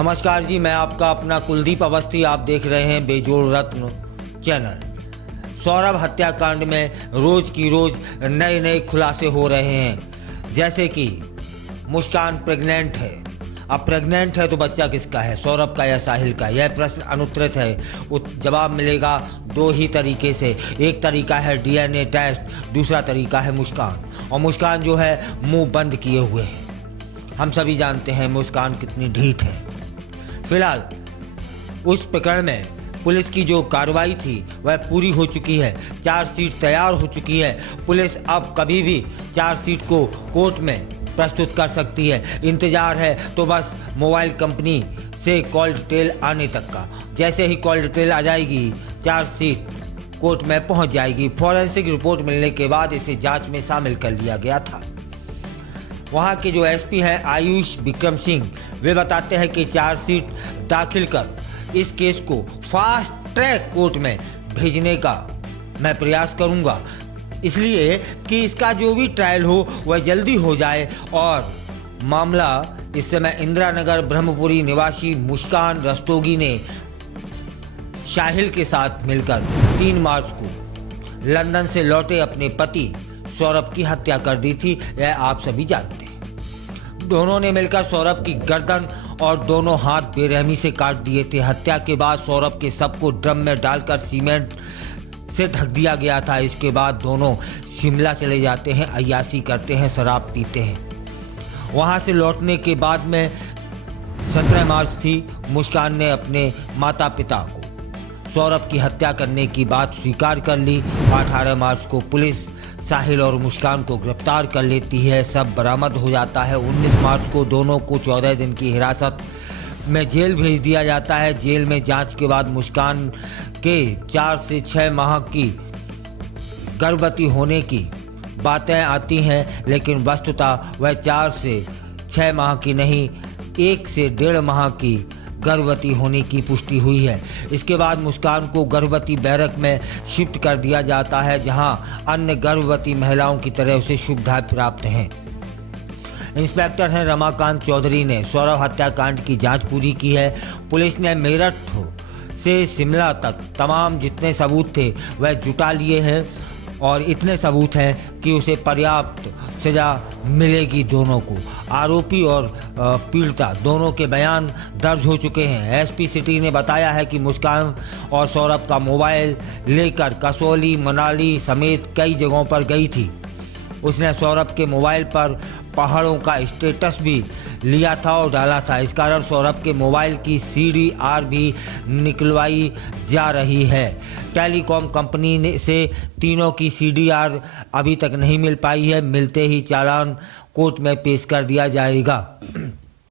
नमस्कार जी, मैं आपका अपना कुलदीप अवस्थी। आप देख रहे हैं बेजोड़ रत्न चैनल। सौरभ हत्याकांड में रोज की रोज नए नए खुलासे हो रहे हैं, जैसे कि मुस्कान प्रेग्नेंट है। अब प्रेग्नेंट है तो बच्चा किसका है, सौरभ का या साहिल का? यह प्रश्न अनुत्तरित है। जवाब मिलेगा दो ही तरीके से। एक तरीका है डीएनए टेस्ट, दूसरा तरीका है मुस्कान। और मुस्कान जो है मुंह बंद किए हुए है। हम सभी जानते हैं मुस्कान कितनी ढीठ है। फिलहाल उस प्रकरण में पुलिस की जो कार्रवाई थी वह पूरी हो चुकी है। चार्जशीट तैयार हो चुकी है। पुलिस अब कभी भी चार्जशीट को कोर्ट में प्रस्तुत कर सकती है। इंतजार है तो बस मोबाइल कंपनी से कॉल डिटेल आने तक का। जैसे ही कॉल डिटेल आ जाएगी, चार्जशीट कोर्ट में पहुंच जाएगी। फॉरेंसिक रिपोर्ट मिलने के बाद इसे जांच में शामिल कर लिया गया था। वहाँ के जो एसपी हैं आयुष विक्रम सिंह, वे बताते हैं कि चार्जशीट दाखिल कर इस केस को फास्ट ट्रैक कोर्ट में भेजने का मैं प्रयास करूंगा, इसलिए कि इसका जो भी ट्रायल हो वह जल्दी हो जाए। और मामला इस समय इंदिरा नगर ब्रह्मपुरी निवासी मुस्कान रस्तोगी ने साहिल के साथ मिलकर 3 मार्च को लंदन से लौटे अपने पति सौरभ की हत्या कर दी थी। यह आप सभी जानते हैं। दोनों ने मिलकर सौरभ की गर्दन और दोनों हाथ बेरहमी से काट दिए थे। हत्या के बाद सौरभ के शव को ड्रम में डालकर सीमेंट से ढक दिया गया था। इसके बाद दोनों शिमला चले जाते हैं, अय्याशी करते हैं, शराब पीते हैं। वहां से लौटने के बाद में 17 मार्च थी। मुस्कान ने अपने माता पिता को सौरभ की हत्या करने की बात स्वीकार कर ली। 18 मार्च को पुलिस साहिल और मुस्कान को गिरफ्तार कर लेती है। सब बरामद हो जाता है। 19 मार्च को दोनों को 14 दिन की हिरासत में जेल भेज दिया जाता है। जेल में जांच के बाद मुस्कान के 4 से 6 माह की गर्भवती होने की बातें आती हैं, लेकिन वस्तुतः वह 4 से 6 माह की नहीं, 1 से 1.5 माह की गर्भवती होने की पुष्टि हुई है। इसके बाद मुस्कान को गर्भवती बैरक में शिफ्ट कर दिया जाता है, जहां अन्य गर्भवती महिलाओं की तरह उसे सुविधाएं प्राप्त हैं। इंस्पेक्टर हैं रमाकांत चौधरी ने सौरभ हत्याकांड की जांच पूरी की है। पुलिस ने मेरठ से शिमला तक तमाम जितने सबूत थे वह जुटा लिए हैं और इतने सबूत हैं कि उसे पर्याप्त सजा मिलेगी दोनों को। आरोपी और पीड़िता दोनों के बयान दर्ज हो चुके हैं। एसपी सिटी ने बताया है कि मुस्कान और सौरभ का मोबाइल लेकर कसौली, मनाली समेत कई जगहों पर गई थी। उसने सौरभ के मोबाइल पर पहाड़ों का स्टेटस भी लिया था और डाला था। इस कारण सौरभ के मोबाइल की CDR भी निकलवाई जा रही है। टेलीकॉम कंपनी से तीनों की CDR अभी तक नहीं मिल पाई है। मिलते ही चालान कोर्ट में पेश कर दिया जाएगा।